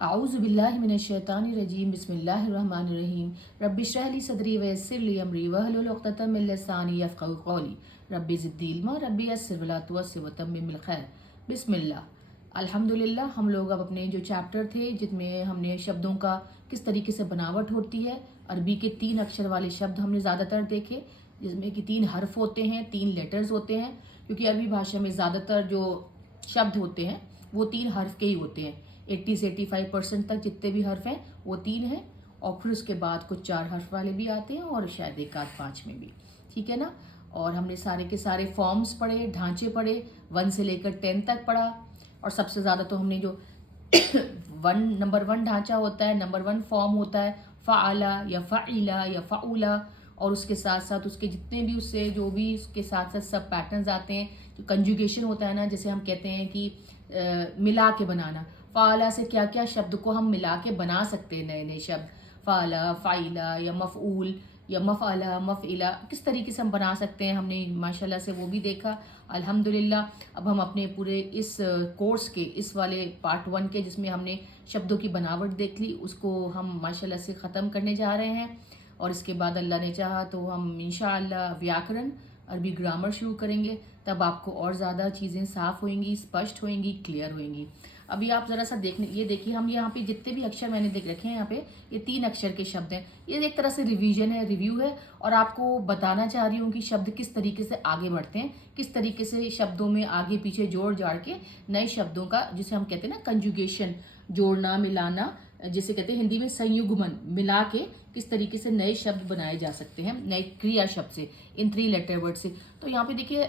आऊज़ुबिल्लाहिमिनश्शैतानिर्रजीम बिस्मिल्लाहिर्रहमानिर्रहीम रब्बिश्रह ली सदरी वयस्सिर ली अमरी वहलुल उक़दतम मिन लिसानी यफ़क़हू क़ौली रब्बि ज़िदनी इल्मा रब्बि यस्सिर वला तुअस्सिर वतम्मिम खैर बिस्मिल्लाह। अल्हम्दुलिल्लाह, हम लोग अब अपने जो चैप्टर थे जिसमें हमने शब्दों का किस तरीके से बनावट होती है, अरबी के 3 अक्षर वाले शब्द हमने ज़्यादातर देखे, जिसमें कि 3 हर्फ होते हैं, 3 लेटर्स होते हैं, क्योंकि अरबी भाषा में ज़्यादातर जो शब्द होते हैं वो 3 हर्फ के ही होते हैं। 80 से 85% तक जितने भी हर्फ हैं वो 3 हैं, और फिर उसके बाद कुछ 4 हर्फ वाले भी आते हैं और शायद एक आध 5 में भी, ठीक है ना। और हमने सारे के सारे फॉर्म्स पढ़े, ढांचे पढ़े, 1 से लेकर 10 तक पढ़ा। और सबसे ज़्यादा तो हमने जो नंबर 1 ढांचा होता है, नंबर 1 फॉर्म होता है फ़अला या फ़इला या फ़उला, और उसके साथ साथ उसके जितने भी उससे जो भी उसके साथ साथ सब पैटर्न्स आते हैं, जो कंजुगेशन होता है ना, जैसे हम कहते हैं कि मिला के बनाना, फ़ाला से क्या क्या शब्द को हम मिला के बना सकते हैं, नए नए शब्द, फ़ाला, फ़ाइला या मफ़ऊल या मफ़अला, मफ़इला, किस तरीके से हम बना सकते हैं, हमने माशाल्लाह से वो भी देखा अल्हम्दुलिल्लाह। अब हम अपने पूरे इस कोर्स के इस वाले पार्ट 1 के, जिसमें हमने शब्दों की बनावट देख ली, उसको हम माशाल्लाह से ख़त्म करने जा रहे हैं। और इसके बाद अल्लाह ने चाहा तो हम इंशाअल्लाह व्याकरण, अरबी ग्रामर शुरू करेंगे, तब आपको और ज़्यादा चीज़ें साफ़ होंगी, स्पष्ट होंगी, क्लियर होंगी। अभी आप ज़रा सा देखने, ये देखिए, हम यहाँ पे जितने भी अक्षर मैंने देख रखे हैं, यहाँ पे ये 3 अक्षर के शब्द हैं। ये एक तरह से रिवीजन है, रिव्यू है, और आपको बताना चाह रही हूँ कि शब्द किस तरीके से आगे बढ़ते हैं, किस तरीके से शब्दों में आगे पीछे जोड़ जाड़ के नए शब्दों का, जिसे हम कहते हैं ना कंजुगेशन, जोड़ना मिलाना, जिसे कहते हैं हिंदी में संयुग्मन, मिला के किस तरीके से नए शब्द बनाए जा सकते हैं, नए क्रिया शब्द से, इन 3 लेटर वर्ड से। तो यहाँ पे देखिए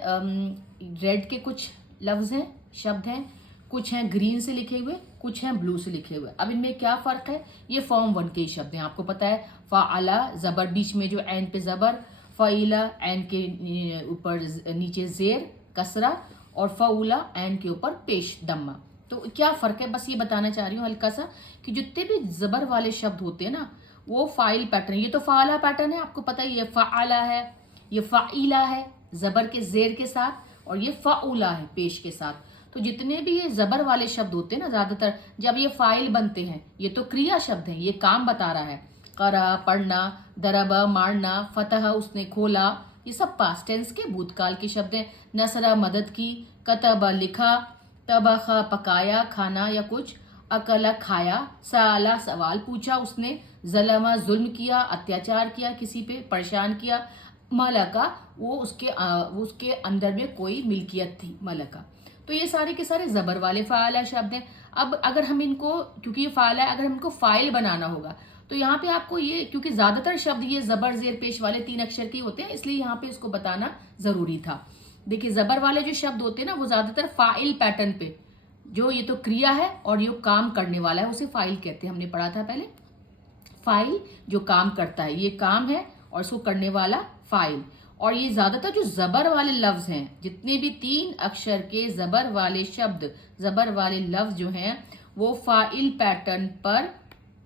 रेड के कुछ लफ्ज़ हैं, शब्द हैं, कुछ हैं ग्रीन से लिखे हुए, कुछ हैं ब्लू से लिखे हुए। अब इनमें क्या फ़र्क है, ये फॉर्म 1 के ही शब्द हैं, आपको पता है। फ़अला, ज़बर बीच में जो एन पे ज़बर, फ़इला एन के ऊपर नीचे ज़ेर कसरा, और फ़उला एन के ऊपर पेश दम्मा। तो क्या फ़र्क है, बस ये बताना चाह रही हूँ हल्का सा, कि जितने भी ज़बर वाले शब्द होते हैं ना, वो फ़ाइल पैटर्न, ये तो फ़अला पैटर्न है, आपको पता ही है, फ़अला है, ये फ़इला है ज़बर के ज़ेर के साथ, और ये फ़उला है पेश के साथ। तो जितने भी ये ज़बर वाले शब्द होते हैं ना, ज़्यादातर जब ये फ़ाइल बनते हैं, ये तो क्रिया शब्द हैं, ये काम बता रहा है, करा पढ़ना, दरबा मारना, फतह उसने खोला, ये सब पास्ट टेंस के भूतकाल के शब्द हैं। नसरा मदद की, कतबा लिखा, तबखा पकाया खाना या कुछ, अकला खाया, सआला सवाल पूछा उसने, ज़लमा जुल्म किया, अत्याचार किया, किसी पे परेशान किया, मलका वो उसके अंदर में कोई मिल्कियत थी, मलका। तो ये सारे के सारे ज़बर वाले फ़ाला शब्द हैं। अब अगर हम इनको, क्योंकि ये फ़ाला है, अगर हमको फ़ाइल बनाना होगा, तो यहाँ पे आपको ये, क्योंकि ज़्यादातर शब्द ये ज़बर ज़ेर पेश वाले 3 अक्षर के होते हैं, इसलिए यहाँ पे इसको बताना ज़रूरी था। देखिए, ज़बर वाले जो शब्द होते हैं ना, वो ज़्यादातर फ़ाइल पैटर्न पे, जो ये तो क्रिया है और ये काम करने वाला है, उसे फ़ाइल कहते हैं, हमने पढ़ा था पहले। फ़ाइल जो काम करता है, ये काम है, और इसको करने वाला फ़ाइल। और ये ज़्यादातर जो ज़बर वाले लफ्ज़ हैं, जितने भी 3 अक्षर के ज़बर वाले शब्द, ज़बर वाले लफ्ज़ जो हैं, वो फ़ाइल पैटर्न पर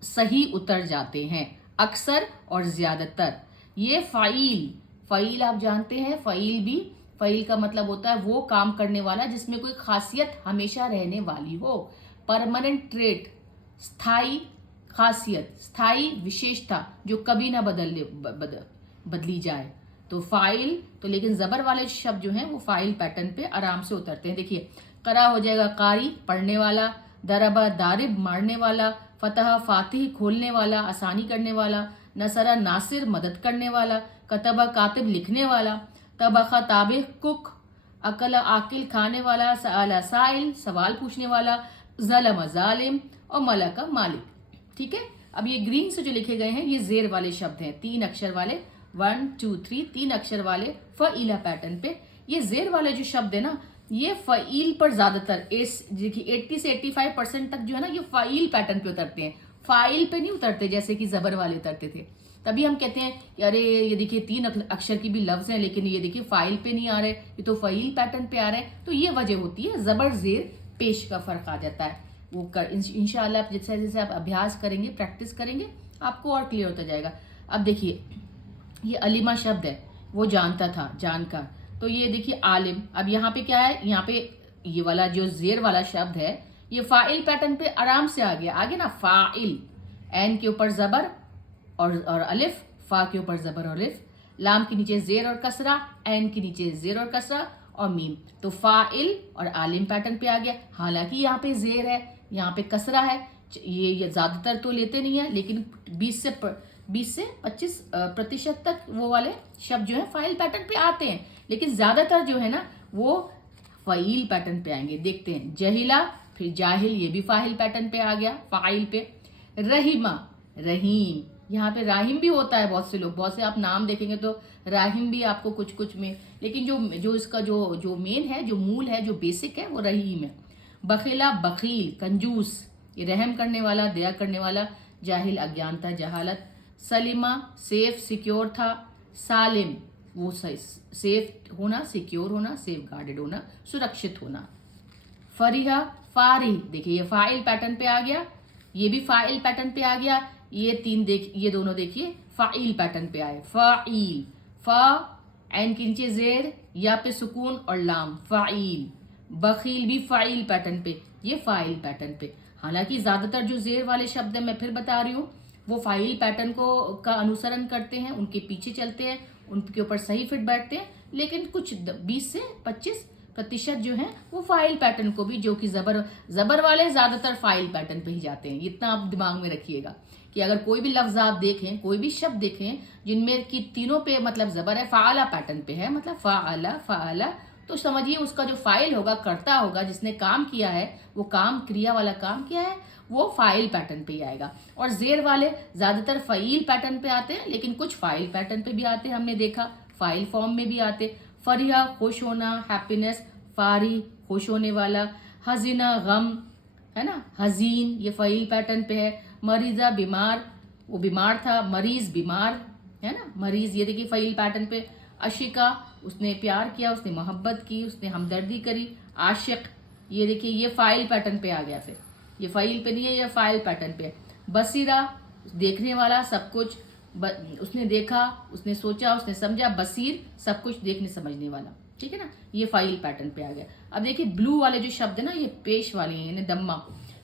सही उतर जाते हैं, अक्सर और ज़्यादातर। ये फ़ाइल आप जानते हैं, फ़ाइल का मतलब होता है वो काम करने वाला जिसमें कोई खासियत हमेशा रहने वाली हो, परमानेंट ट्रेट, स्थायी खासियत, स्थायी विशेषता जो कभी ना बदली जाए। तो फ़ाइल तो, लेकिन ज़बर वाले शब्द जो हैं वो फ़ाइल पैटर्न पे आराम से उतरते हैं। देखिए, करा हो जाएगा कारी, पढ़ने वाला, दरबा दारिब, मारने वाला, फतह फातिह, खोलने वाला, आसानी करने वाला, नसरा नासिर, मदद करने वाला, कतबा कातिब, लिखने वाला, तबखा ताबिह, कुक, अकल आकिल, खाने वाला, सआला साइल, सवाल पूछने वाला, ज़लम ज़ालिम, और मलका मालिक। ठीक है। अब ये ग्रीन से जो लिखे गए हैं, ये ज़ेर वाले शब्द हैं, 3 अक्षर वाले, 1 2 3 3 अक्षर वाले फ़इला पैटर्न पे। ये ज़ेर वाले जो शब्द है ना, ये फ़इल पर ज़्यादातर, देखिए 80 से 85% तक जो है ना, ये फ़इल पैटर्न पे उतरते हैं, फ़ाइल पे नहीं उतरते जैसे कि ज़बर वाले उतरते थे। तभी हम कहते हैं कि अरे ये देखिए 3 अक्षर की भी लफ्ज़ हैं, लेकिन ये देखिए फ़ाइल पे नहीं आ रहे, ये तो फ़इल पैटर्न पे आ रहे हैं। तो ये वजह होती है, ज़बर ज़ेर पेश का फ़र्क आ जाता है। वो इंशाअल्लाह आप जैसे जैसे आप अभ्यास करेंगे, प्रैक्टिस करेंगे, आपको और क्लियर होता जाएगा। अब देखिए, ये अलीमा शब्द है, वो जानता था, जानकार। तो ये देखिए आलिम। अब यहाँ पे क्या है, यहाँ पे ये वाला जो ज़ेर वाला शब्द है, ये फाइल पैटर्न पे आराम से आ गया, आगे ना फाइल, एन के ऊपर जबर और अलिफ, फा के ऊपर जबर और अलिफ, लाम के नीचे जेर और कसरा, एन के नीचे जेर और कसरा और मीम, तो फाइल और आलिम पैटर्न पे आ गया। हालांकि यहाँ पे जेर है, यहाँ पे कसरा है, ये ज्यादातर तो लेते नहीं है, लेकिन 20 से 25% तक वो वाले शब्द जो है फाइल पैटर्न पे आते हैं, लेकिन ज्यादातर जो है ना वो फाइल पैटर्न पे आएंगे। देखते हैं, जहिला, फिर जाहिल, ये भी फाइल पैटर्न पे आ गया, फाइल पे। रहीमा, रहीम, यहाँ पे राहिम भी होता है, बहुत से लोग, बहुत से आप नाम देखेंगे तो राहिम भी आपको कुछ कुछ में, लेकिन जो इसका जो मेन है, जो मूल है, जो बेसिक है, वो रहीम है। बखीला, बखील, कंजूस, ये रहम करने वाला, दया करने वाला। जाहिल, अज्ञानता, जहालत। सलीमा, सेफ, सिक्योर था। सालिम, वो सेफ होना, सिक्योर होना, सेफ गार्डेड होना, सुरक्षित होना। फरीहा, फारिह, देखिए ये फाइल पैटर्न पे आ गया, ये भी फाइल पैटर्न पे आ गया, ये दोनों देखिए फाइल पैटर्न पे आए। फाइल, फा, एन के नीचे जेर, या पे सुकून और लाम, फाइल। बखील भी फाइल पैटर्न पे, ये फाइल पैटर्न पे। हालांकि ज्यादातर जो जेर वाले शब्द है, मैं फिर बता रही हूँ, वो फाइल पैटर्न का अनुसरण करते हैं, उनके पीछे चलते हैं, उनके ऊपर सही फिट बैठते हैं, लेकिन कुछ 20 से 25% जो है वो फाइल पैटर्न को भी, जो कि जबर वाले ज्यादातर फाइल पैटर्न पे ही जाते हैं। इतना आप दिमाग में रखिएगा कि अगर कोई भी लफ्ज आप देखें, कोई भी शब्द देखें जिनमें कि तीनों पे मतलब जबर है, फाला पैटर्न पे है, मतलब फाला, तो समझिए उसका जो फाइल होगा, कर्ता होगा, जिसने काम किया है, वो काम, क्रिया वाला काम किया है, वो फाइल पैटर्न पे ही आएगा। और जेर वाले ज्यादातर फाइल पैटर्न पे आते हैं, लेकिन कुछ फाइल पैटर्न पे भी आते हैं, हमने देखा फाइल फॉर्म में भी आते। फरिया, खुश होना, हैप्पीनेस। फारी, खुश होने वाला। हजीना, गम, है ना, हजीन, ये फाइल पैटर्न पे है। मरीजा, बीमार, वो बीमार था, मरीज, बीमार, है ना, मरीज, ये देखिए फाइल पैटर्न पे। अशिका, उसने प्यार किया, उसने मोहब्बत की, उसने हमदर्दी करी। आशिक, ये देखिए ये फाइल पैटर्न पे आ गया, फिर ये फाइल पे नहीं है, ये फाइल पैटर्न पे है। बसीरा, देखने वाला, सब कुछ, उसने देखा, उसने सोचा, उसने समझा। बसीर, सब कुछ देखने समझने वाला, ठीक है ना, ये फाइल पैटर्न पे आ गया। अब देखिए ब्लू वाले जो शब्द है ना, ये पेश वाले हैं, यानी दम्मा।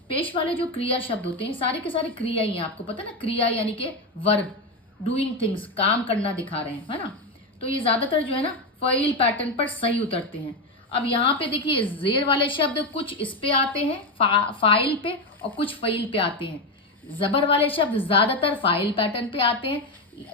पेश वाले जो क्रिया शब्द होते हैं, सारे के सारे क्रिया ही हैं, आपको पता है ना, क्रिया यानी कि वर्ब, डूइंग थिंग्स, काम करना दिखा रहे हैं, है ना, तो ये ज्यादातर जो है ना फाइल पैटर्न पर सही उतरते हैं। अब यहाँ पे देखिए जेर वाले शब्द कुछ इस पे आते हैं, फाइल पे, और कुछ फाइल पे आते हैं। जबर वाले शब्द ज्यादातर फाइल पैटर्न पे आते हैं,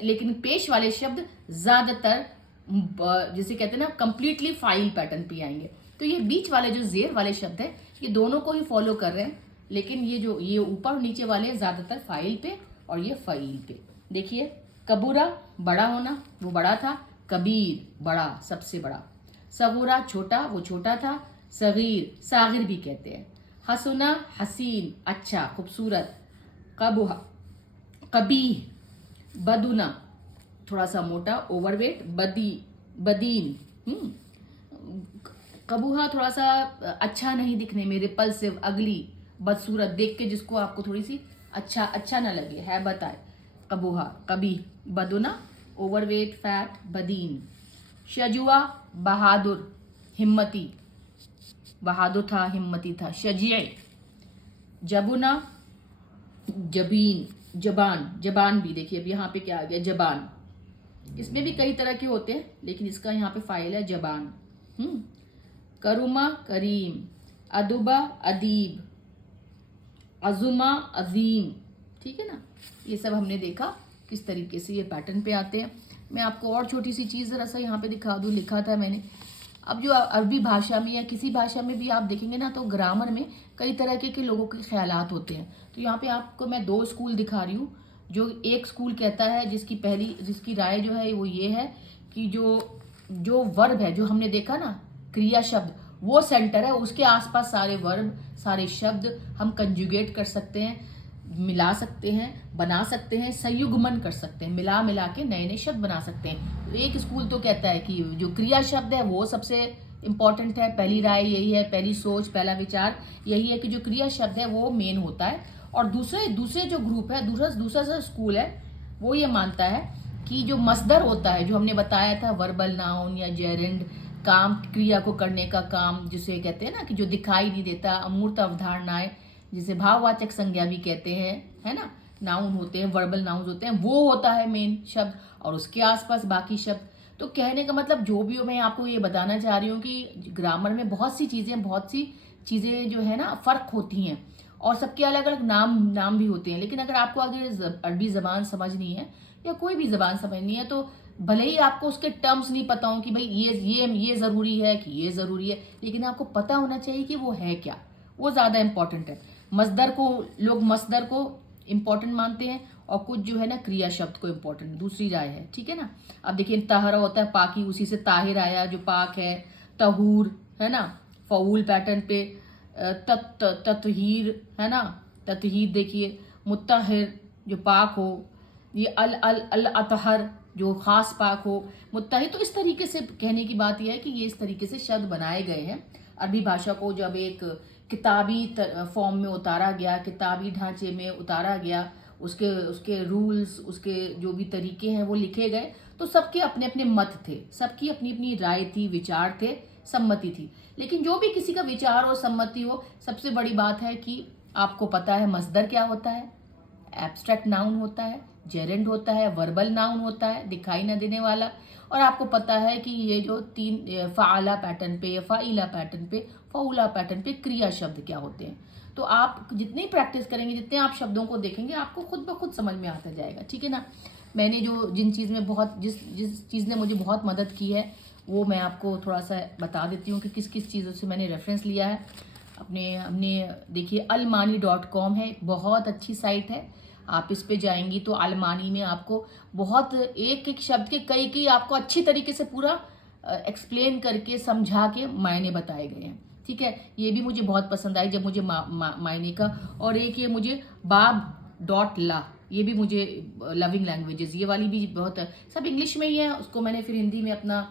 लेकिन पेश वाले शब्द ज्यादातर जिसे कहते हैं ना कंप्लीटली फाइल पैटर्न पे आएंगे। तो ये बीच वाले जो जेर वाले शब्द है, ये दोनों को ही फॉलो कर रहे हैं, लेकिन ये ऊपर और नीचे वाले ज्यादातर फाइल पे और ये फाइल पे। देखिए कबूरा, बड़ा होना, वो बड़ा था। कबीर, बड़ा, सबसे बड़ा। सगूरा, छोटा, वो छोटा था। सगीर, सागिर भी कहते हैं। हसुना, हसीन, अच्छा, खूबसूरत। कबूहा, कबीह, बदुना, थोड़ा सा मोटा, ओवरवेट। बदीन, कबूहा, थोड़ा सा अच्छा नहीं दिखने में, रिपल्सिव, अगली, बदसूरत, देख के जिसको आपको थोड़ी सी अच्छा ना लगे, है बताए। कबूहा, कबीह। बदुना, ओवरवेट, फैट। बदीन। शजुआ, बहादुर, हिम्मती, बहादुर था, हिम्मती था। शजीए। जबुना, जबीन, जबान भी देखिए, अब यहाँ पे क्या आ गया, जबान। इसमें भी कई तरह के होते हैं, लेकिन इसका यहाँ पे फाइल है जबान। करुमा, करीम। अदुबा, अदीब। अजुमा, अजीम, ठीक है ना, ये सब हमने देखा किस तरीके से ये पैटर्न पे आते हैं। मैं आपको और छोटी सी चीज़ ज़रा सा यहाँ पे दिखा दूँ, लिखा था मैंने। अब जो अरबी भाषा में या किसी भाषा में भी आप देखेंगे ना, तो ग्रामर में कई तरह के लोगों के ख्यालात होते हैं। तो यहाँ पे आपको मैं 2 स्कूल दिखा रही हूँ। जो एक स्कूल कहता है, जिसकी राय जो है वो ये है कि जो वर्ब है, जो हमने देखा ना क्रिया शब्द, वो सेंटर है, उसके आसपास सारे वर्ब, सारे शब्द हम कंजुगेट कर सकते हैं, मिला सकते हैं, बना सकते हैं, संयुग्मन कर सकते हैं, मिला के नए नए शब्द बना सकते हैं। तो एक स्कूल तो कहता है कि जो क्रिया शब्द है वो सबसे इम्पॉर्टेंट है, पहली राय यही है, पहली सोच, पहला विचार यही है कि जो क्रिया शब्द है वो मेन होता है। और दूसरे जो ग्रुप है, दूसरा जो स्कूल है, वो ये मानता है कि जो मसदर होता है, जो हमने बताया था वर्बल नाउन या जेरेंड, काम क्रिया को करने का काम जिसे कहते हैं ना कि जो दिखाई नहीं देता, अमूर्त अवधारणाएं जिसे भाववाचक संज्ञा भी कहते हैं, है ना, नाउन होते हैं, वर्बल नाउन होते हैं, वो होता है मेन शब्द, और उसके आसपास बाकी शब्द। तो कहने का मतलब जो भी हो, मैं आपको ये बताना चाह रही हूँ कि ग्रामर में बहुत सी चीज़ें जो है ना फ़र्क होती हैं, और सबके अलग अलग नाम भी होते हैं। लेकिन अगर आपको अगर अरबी ज़बान समझनी है या कोई भी ज़बान समझनी है, तो भले ही आपको उसके टर्म्स नहीं पता हो कि भाई ये ज़रूरी है कि ये ज़रूरी है, लेकिन आपको पता होना चाहिए कि वो है क्या, वो ज़्यादा इम्पॉर्टेंट है। लोग मसदर को इम्पॉर्टेंट मानते हैं, और कुछ जो है ना क्रिया शब्द को इम्पोर्टेंट, दूसरी राय है, ठीक है ना। अब देखिए तहरा होता है पाकी, उसी से ताहिर आया जो पाक है। तहूर है ना, फ़ऊल पैटर्न पे। ततहीर है ना, ततहीर देखिए। मुत्तहिर जो पाक हो। ये अल अल अल अतहर जो खास पाक हो। मुत्तहिर, तो इस तरीके से कहने की बात यह है कि ये इस तरीके से शब्द बनाए गए हैं। अरबी भाषा को जब एक किताबी फॉर्म में उतारा गया, किताबी ढांचे में उतारा गया, उसके उसके रूल्स, उसके जो भी तरीके हैं वो लिखे गए, तो सबके अपने अपने मत थे, सबकी अपनी अपनी राय थी, विचार थे, सम्मति थी। लेकिन जो भी किसी का विचार और सम्मति हो, सबसे बड़ी बात है कि आपको पता है मसदर क्या होता है, एब्स्ट्रैक्ट नाउन होता है, जेरेंड होता है, वर्बल नाउन होता है, दिखाई न देने वाला, और आपको पता है कि ये जो तीन फ़ाला पैटर्न पे, फ़ाइला पैटर्न पे, फ़ऊला पैटर्न पे क्रिया शब्द क्या होते हैं। तो आप जितनी प्रैक्टिस करेंगे, जितने आप शब्दों को देखेंगे, आपको खुद ब खुद समझ में आता जाएगा, ठीक है ना। मैंने जिन चीज़ में जिस चीज़ ने मुझे बहुत मदद की है, वो मैं आपको थोड़ा सा बता देती हूँ कि किस किस चीज़ों से मैंने रेफरेंस लिया है। हमने देखिए अलमानी.com है, बहुत अच्छी साइट है। आप इस पे जाएंगी तो अलमानी में आपको बहुत एक एक शब्द के कई आपको अच्छी तरीके से पूरा एक्सप्लेन करके समझा के मायने बताए गए हैं, ठीक है। ये भी मुझे बहुत पसंद आई जब मुझे मायने का। और एक ये मुझे बाब.ला, ये भी मुझे लविंग लैंग्वेजेस, ये वाली भी बहुत है, सब इंग्लिश में ही है, उसको मैंने फिर हिंदी में अपना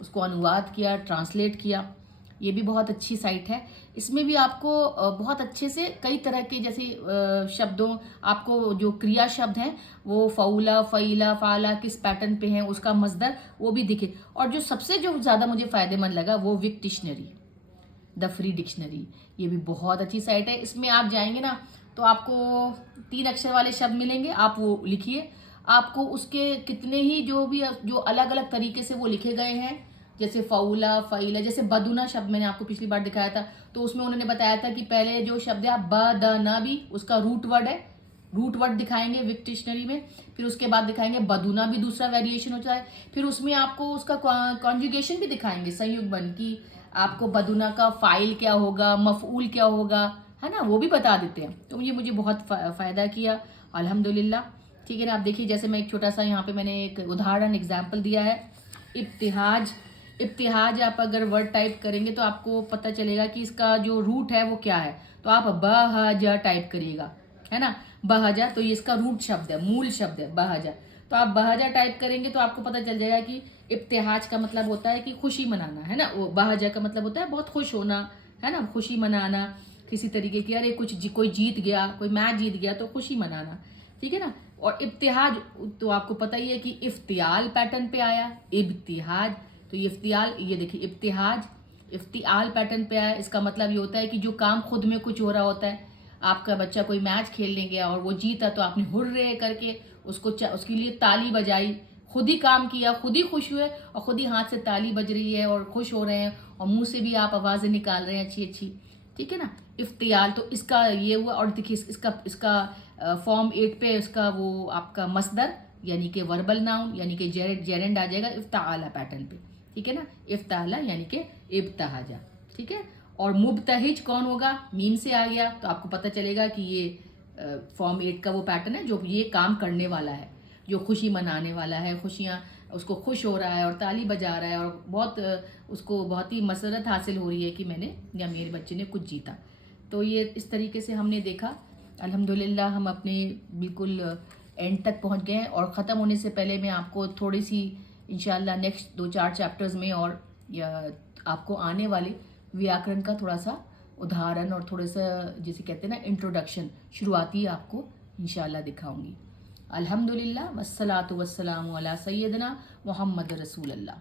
उसको अनुवाद किया, ट्रांसलेट किया। ये भी बहुत अच्छी साइट है। इसमें भी आपको बहुत अच्छे से कई तरह के जैसे शब्दों, आपको जो क्रिया शब्द हैं वो फ़ऊला, फ़ईला, फ़ाला किस पैटर्न पे हैं, उसका मसदर वो भी दिखे। और जो सबसे जो ज़्यादा मुझे फ़ायदेमंद लगा वो wiki dictionary, the free dictionary, ये भी बहुत अच्छी साइट है। इसमें आप जाएंगे ना तो आपको 3 अक्षर वाले शब्द मिलेंगे, आप वो लिखिए, आपको उसके कितने ही जो अलग अलग तरीके से वो लिखे गए हैं, जैसे फ़ऊला, फ़ईला, जैसे बदुना शब्द मैंने आपको पिछली बार दिखाया था, तो उसमें उन्होंने बताया था कि पहले जो शब्द है ब द न भी उसका रूट वर्ड है, रूट वर्ड दिखाएंगे विक डिक्शनरी में। फिर उसके बाद दिखाएंगे बदुना भी दूसरा वेरिएशन होता है। फिर उसमें आपको उसका कॉन्जुगेशन भी दिखाएंगे, संयुग बन की आपको बदुना का फ़ाइल क्या होगा, मफ़ऊल क्या होगा, है ना, वो भी बता देते हैं। तो मुझे बहुत फ़ायदा किया अल्हम्दुलिल्लाह, ठीक है ना। आप देखिए जैसे मैं एक छोटा सा यहाँ पे मैंने एक उदाहरण एग्जाम्पल दिया है, इब्तिहाज आप अगर वर्ड टाइप करेंगे तो आपको पता चलेगा कि इसका जो रूट है वो क्या है। तो आप बहजा टाइप करिएगा, है ना, बहजा, तो ये इसका रूट शब्द है, मूल शब्द है बहजा। तो आप बहजा टाइप करेंगे तो आपको पता चल जाएगा कि इब्तिहाज का मतलब होता है कि खुशी मनाना, है ना। वो बहजा का मतलब होता है बहुत खुश होना, है ना, खुशी मनाना किसी तरीके की, अरे कोई जीत गया, कोई मैच जीत गया तो खुशी मनाना, ठीक है ना। और इब्तिहाज तो आपको पता ही है कि इफ्तियाल पैटर्न पे आया, इब्तिहाज, तो ये इफ्तियाल, ये देखिए इफ्तियाल पैटर्न पे आया। इसका मतलब ये होता है कि जो काम खुद में कुछ हो रहा होता है, आपका बच्चा कोई मैच खेलने गया और वो जीता तो आपने हुर्रे करके उसके लिए ताली बजाई, खुद ही काम किया, खुद ही खुश हुए, और खुद ही हाथ से ताली बज रही है और खुश हो रहे हैं, और मुंह से भी आप आवाज़ें निकाल रहे हैं अच्छी अच्छी, ठीक है ना। इफ्तियाल, तो इसका ये हुआ। और देखिए इसका फॉर्म 8 पे इसका वो आपका मसदर यानी कि वर्बल नाउन यानी कि जेरेंड आ जाएगा इफ्ताला पैटर्न पे, ठीक है ना। इफ्ताला यानी कि इब्तहाजा, ठीक है। और मुबतहिज कौन होगा, मीम से आ गया, तो आपको पता चलेगा कि ये फॉर्म 8 का वो पैटर्न है जो ये काम करने वाला है, जो खुशी मनाने वाला है, खुशियाँ, उसको खुश हो रहा है और ताली बजा रहा है, और उसको बहुत ही मसरत हासिल हो रही है कि मैंने या मेरे बच्चे ने कुछ जीता। तो ये इस तरीके से हमने देखा। अल्हम्दुलिल्लाह हम अपने बिल्कुल एंड तक पहुंच गए हैं, और ख़त्म होने से पहले मैं आपको थोड़ी सी इंशाल्लाह नेक्स्ट 2-4 चैप्टर्स में और या आपको आने वाले व्याकरण का थोड़ा सा उदाहरण और थोड़ा सा जिसे कहते हैं ना इंट्रोडक्शन, शुरुआती आपको इंशाल्लाह दिखाऊंगी। अल्हम्दुलिल्लाह, वस्सलातु वस्सलामु अला सय्यदना मुहम्मद रसूलल्लाह।